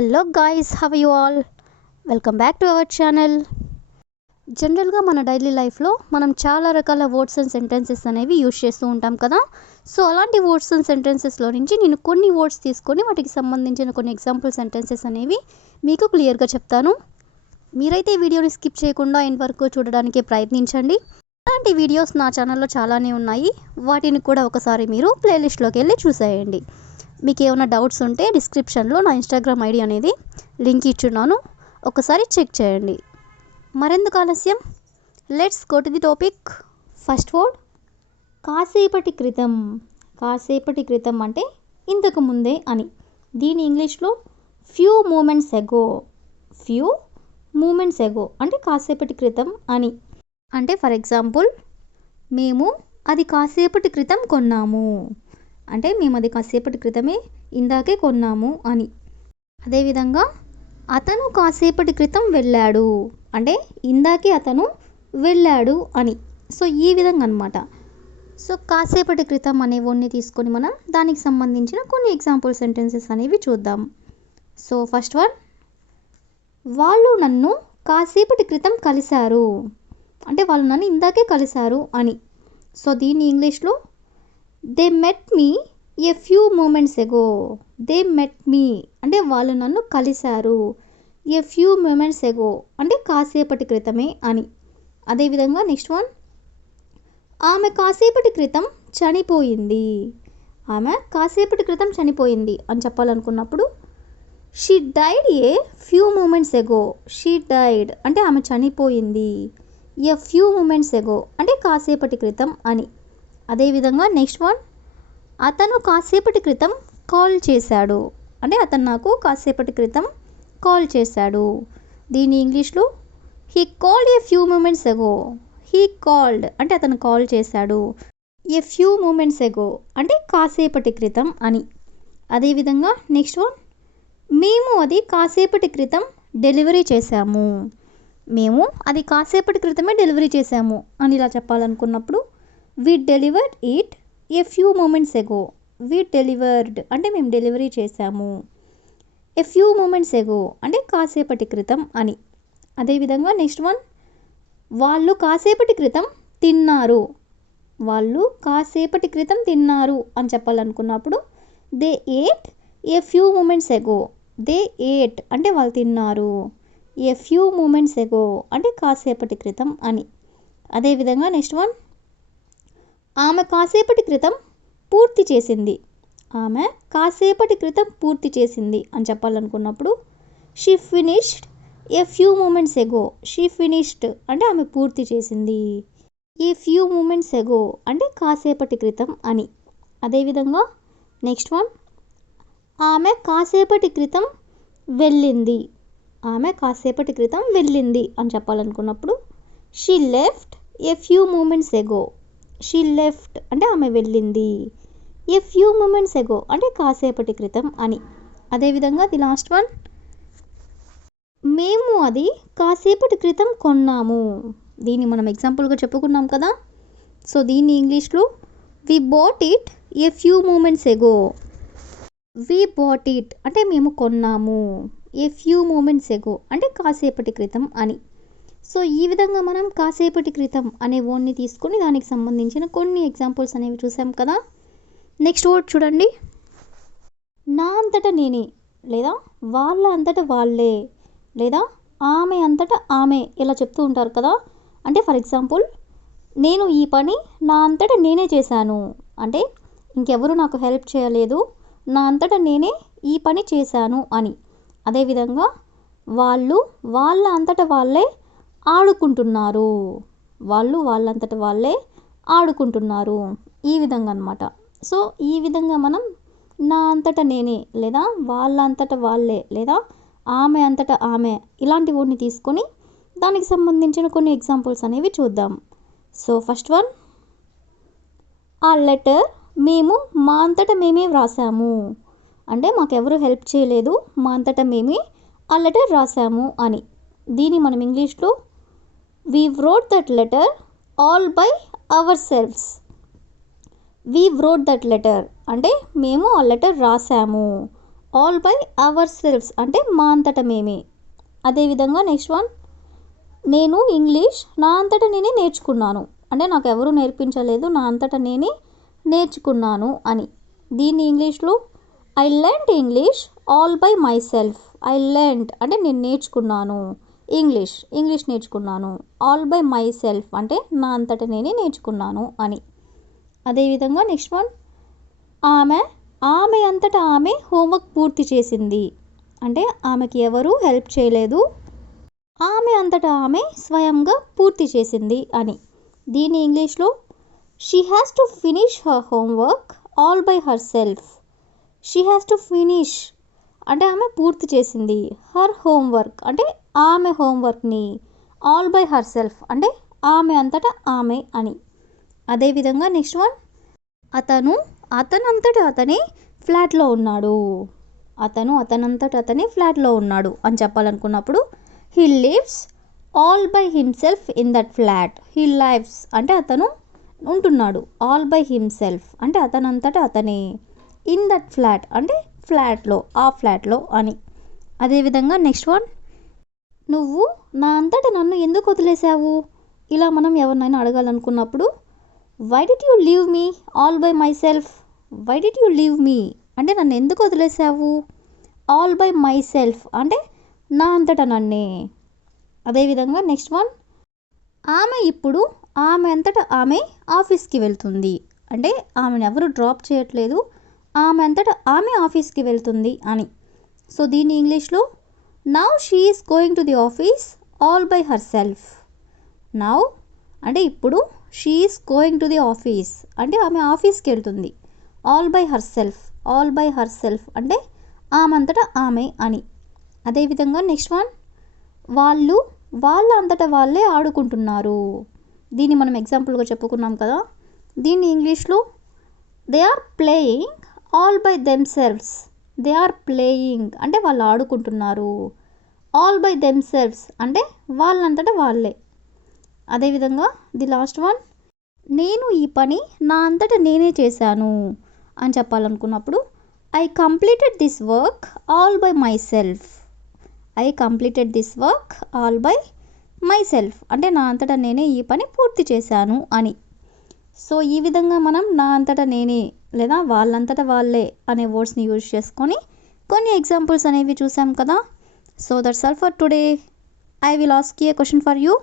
Hello guys, have you all? Welcome back to our channel. జనరల్గా మన daily లైఫ్లో మనం చాలా రకాల వర్డ్స్ అండ్ సెంటెన్సెస్ అనేవి యూజ్ చేస్తూ ఉంటాం కదా. సో అలాంటి వర్డ్స్ అండ్ సెంటెన్సెస్లో నుంచి నేను కొన్ని వర్డ్స్ తీసుకొని వాటికి సంబంధించిన కొన్ని ఎగ్జాంపుల్ సెంటెన్సెస్ అనేవి మీకు క్లియర్గా చెప్తాను. మీరైతే ఈ వీడియోని స్కిప్ చేయకుండా ఎండ్ వరకు చూడడానికి ప్రయత్నించండి. అలాంటి వీడియోస్ నా ఛానల్లో చాలానే ఉన్నాయి, వాటిని కూడా ఒకసారి మీరు ప్లేలిస్ట్లోకి వెళ్ళి చూసేయండి. మీకు ఏమైనా డౌట్స్ ఉంటే డిస్క్రిప్షన్లో నా ఇన్స్టాగ్రామ్ ఐడి అనేది లింక్ ఇచ్చున్నాను, ఒకసారి చెక్ చేయండి. మరెందుకు ఆలస్యం, let's go to the topic. First word కాసేపటి క్రితం. కాసేపటి క్రితం అంటే ఇంతకు ముందే అని. దీని ఇంగ్లీష్లో few moments ago. Few moments ago అంటే కాసేపటి క్రితం అని. అంటే ఫర్ ఎగ్జాంపుల్, మేము అది కాసేపటి క్రితం కొన్నాము అంటే మేము అది కాసేపటి క్రితమే ఇందాకే కొన్నాము అని. అదేవిధంగా అతను కాసేపటి క్రితం వెళ్ళాడు అంటే ఇందాకే అతను వెళ్ళాడు అని. సో ఈ విధంగా అనమాట. సో కాసేపటి క్రితం అనే వర్డ్ని తీసుకొని మనం దానికి సంబంధించిన కొన్ని ఎగ్జాంపుల్ సెంటెన్సెస్ అనేవి చూద్దాం. సో ఫస్ట్ వన్, వాళ్ళు నన్ను కాసేపటి క్రితం కలిశారు అంటే వాళ్ళు నన్ను ఇందాకే కలిశారు అని. సో దీన్ని ఇంగ్లీష్లో they met me a few moments ago. They met me అంటే వాళ్ళు నన్ను కలిశారు. ఏ ఫ్యూ మూమెంట్స్ ఎగో అంటే కాసేపటి క్రితమే అని. అదేవిధంగా నెక్స్ట్ వన్, ఆమె కాసేపటి క్రితం చనిపోయింది. ఆమె కాసేపటి క్రితం చనిపోయింది అని చెప్పాలనుకున్నప్పుడు she died a few moments ago. She died అంటే ఆమె చనిపోయింది. ఏ ఫ్యూ మూమెంట్స్ ఎగో అంటే కాసేపటి క్రితం అని. అదేవిధంగా నెక్స్ట్ వన్, అతను కాసేపటి క్రితం కాల్ చేశాడు అంటే అతను నాకు కాసేపటి క్రితం కాల్ చేశాడు. దీని ఇంగ్లీష్లో he called a few moments ago. He called అంటే అతను కాల్ చేశాడు. ఏ ఫ్యూ మూమెంట్స్ ఎగో అంటే కాసేపటి క్రితం అని. అదేవిధంగా నెక్స్ట్ వన్, మేము అది కాసేపటి క్రితం డెలివరీ చేశాము. మేము అది కాసేపటి క్రితమే డెలివరీ చేశాము అని ఇలా చెప్పాలనుకున్నప్పుడు we delivered it a few moments ago. We delivered అంటే మేము డెలివరీ చేశాము. ఏ ఫ్యూ మూమెంట్స్ ఎగో అంటే కాసేపటి క్రితం అని. అదేవిధంగా నెక్స్ట్ వన్, వాళ్ళు కాసేపటి క్రితం తిన్నారు. వాళ్ళు కాసేపటి క్రితం తిన్నారు అని చెప్పాలనుకున్నప్పుడు they ate a few moments ago. They ate అంటే వాళ్ళు తిన్నారు. ఏ ఫ్యూ మూమెంట్స్ ఎగో అంటే కాసేపటి క్రితం అని. అదేవిధంగా నెక్స్ట్ వన్, ఆమె కాసేపటి క్రితం పూర్తి చేసింది. ఆమె కాసేపటి క్రితం పూర్తి చేసింది అని చెప్పాలనుకున్నప్పుడు she finished a few moments ago. She finished అంటే ఆమె పూర్తి చేసింది. ఏ ఫ్యూ మూమెంట్స్ ఎగో అంటే కాసేపటి క్రితం అని. అదేవిధంగా నెక్స్ట్ వన్, ఆమె కాసేపటి క్రితం వెళ్ళింది. ఆమె కాసేపటి క్రితం వెళ్ళింది అని చెప్పాలనుకున్నప్పుడు she left a few moments ago. She left అంటే ఆమె వెళ్ళింది. ఏ ఫ్యూ మూమెంట్స్ ఎగో అంటే కాసేపటి క్రితం అని. అదేవిధంగా ది లాస్ట్ వన్, మేము అది కాసేపటి క్రితం కొన్నాము. దీన్ని మనం ఎగ్జాంపుల్గా చెప్పుకున్నాం కదా. సో దీన్ని ఇంగ్లీష్లో we bought it a few moments ago. We bought it అంటే మేము కొన్నాము. ఏ ఫ్యూ మూమెంట్స్ ఎగో అంటే కాసేపటి క్రితం అని. సో ఈ విధంగా మనం కాసేపటి క్రితం అనే వర్డ్ని తీసుకొని దానికి సంబంధించిన కొన్ని ఎగ్జాంపుల్స్ అనేవి చూసాం కదా. నెక్స్ట్ వర్డ్ చూడండి, నా అంతటా నేనే లేదా వాళ్ళ అంతటా వాళ్ళే లేదా ఆమె అంతటా ఆమె ఇలా చెప్తూ ఉంటారు కదా. అంటే ఫర్ ఎగ్జాంపుల్, నేను ఈ పని నా అంతటా నేనే చేశాను అంటే ఇంకెవరు నాకు హెల్ప్ చేయలేదు, నా అంతటా నేనే ఈ పని చేశాను అని. అదేవిధంగా వాళ్ళు వాళ్ళ అంతటా వాళ్ళే ఆడుకుంటున్నారు. వాళ్ళు వాళ్ళంతట వాళ్ళే ఆడుకుంటున్నారు ఈ విధంగా అనమాట. సో ఈ విధంగా మనం నా అంతటా నేనే లేదా వాళ్ళ అంతటా వాళ్ళే లేదా ఆమె అంతటా ఆమె ఇలాంటి వర్డ్ని తీసుకొని దానికి సంబంధించిన కొన్ని ఎగ్జాంపుల్స్ అనేవి చూద్దాం. సో ఫస్ట్ వన్, ఆ లెటర్ మేము మా అంతటా మేమే వ్రాసాము అంటే మాకెవరు హెల్ప్ చేయలేదు, మా అంతటా మేమే ఆ లెటర్ రాసాము అని. దీన్ని మనం ఇంగ్లీష్లో we wrote that letter all by ourselves. we wrote that letter అంటే మేము ఆ లెటర్ రాసాము ఆల్ బై అవర్ సెల్ఫ్స్ అంటే మా అంతట మేమే. అదేవిధంగా నెక్స్ట్ వన్, నేను ఇంగ్లీష్ నా అంతట నేనే నేర్చుకున్నాను అంటే నాకు ఎవరు నేర్పించలేదు, నా అంతట నేనే నేర్చుకున్నాను అని. దీన్ని ఇంగ్లీష్లో I learned English all by myself. I learned అంటే నేను నేర్చుకున్నాను ఇంగ్లీష్ నేర్చుకున్నాను. ఆల్ బై మై సెల్ఫ్ అంటే నా అంతట నేనే నేర్చుకున్నాను అని. అదేవిధంగా నెక్స్ట్ వన్, ఆమె అంతటా ఆమె హోంవర్క్ పూర్తి చేసింది అంటే ఆమెకి ఎవరు హెల్ప్ చేయలేదు, ఆమె అంతటా ఆమె స్వయంగా పూర్తి చేసింది అని. దీని ఇంగ్లీష్లో she has to finish her homework all by her self. She has to finish అంటే ఆమె పూర్తి చేసింది, హర్ హోంవర్క్ అంటే ఆమె హోంవర్క్ని, ఆల్ బై హర్ సెల్ఫ్ అంటే ఆమె అంతటా ఆమె అని. అదేవిధంగా నెక్స్ట్ వన్, అతనంతటా అతనే ఫ్లాట్లో ఉన్నాడు. అతనంతటా అతనే ఫ్లాట్లో ఉన్నాడు అని చెప్పాలనుకున్నప్పుడు he lives all by himself in that flat. He lives అంటే అతను ఉంటున్నాడు, ఆల్ బై హిమ్సెల్ఫ్ అంటే అతనంతటా అతనే, ఇన్ దట్ ఫ్లాట్ అంటే ఫ్లాట్లో, ఆ ఫ్లాట్లో అని. అదేవిధంగా నెక్స్ట్ వన్, నువ్వు నా అంతటా నన్ను ఎందుకు వదిలేసావు. ఇలా మనం ఎవరినైనా అడగాలనుకున్నప్పుడు why did you leave me all by myself. Why did you leave me అంటే నన్ను ఎందుకు వదిలేసావు. ఆల్ బై మై సెల్ఫ్ అంటే నా అంతటా నన్నే. అదేవిధంగా నెక్స్ట్ వన్, ఆమె అంతటా ఆమె ఆఫీస్కి వెళ్తుంది అంటే ఆమెను ఎవరు డ్రాప్ చేయట్లేదు, ఆమె అంతటా ఆమె ఆఫీస్కి వెళ్తుంది అని. సో దీని ఇంగ్లీష్లో now she is going to the office all by her self. Now అంటే ఇప్పుడు, she is going to the office అంటే ఆమె ఆఫీస్కి వెళ్తుంది, ఆల్ బై హర్ సెల్ఫ్ అంటే ఆమె అంతటా ఆమె అని. అదేవిధంగా నెక్స్ట్ వన్, వాళ్ళ అంతటా వాళ్ళే ఆడుకుంటున్నారు. దీన్ని మనం ఎగ్జాంపుల్గా చెప్పుకున్నాం కదా. దీన్ని ఇంగ్లీష్లో they are playing all by themselves. They are playing అంటే వాళ్ళు ఆడుకుంటున్నారు, ఆల్ బై దెమ్సెల్వ్స్ అంటే వాళ్ళంతటా వాళ్ళే. అదేవిధంగా ది లాస్ట్ వన్, నేను ఈ పని నా అంతటా నేనే చేశాను అని చెప్పాలనుకున్నప్పుడు I completed this work all by myself. I completed this work all by myself అంటే నా అంతటా నేనే ఈ పని పూర్తి చేశాను అని. సో ఈ విధంగా మనం నా అంతటా నేనే లేదా వాళ్ళంతటా వాళ్ళే అనే వర్డ్స్ని యూజ్ చేసుకొని కొన్ని ఎగ్జాంపుల్స్ అనేవి చూసాం కదా. So that's all for today. I will ask a question for you.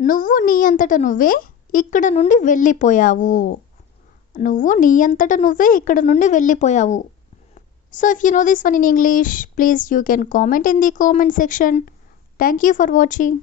నువ్వు నీ అంతటా నువ్వే ఇక్కడ నుండి వెళ్ళిపోయావు. నువ్వు నీ అంతటా నువ్వే ఇక్కడ నుండి వెళ్ళిపోయావు. So if you know this one in English, please you can comment in the comment section. Thank you for watching.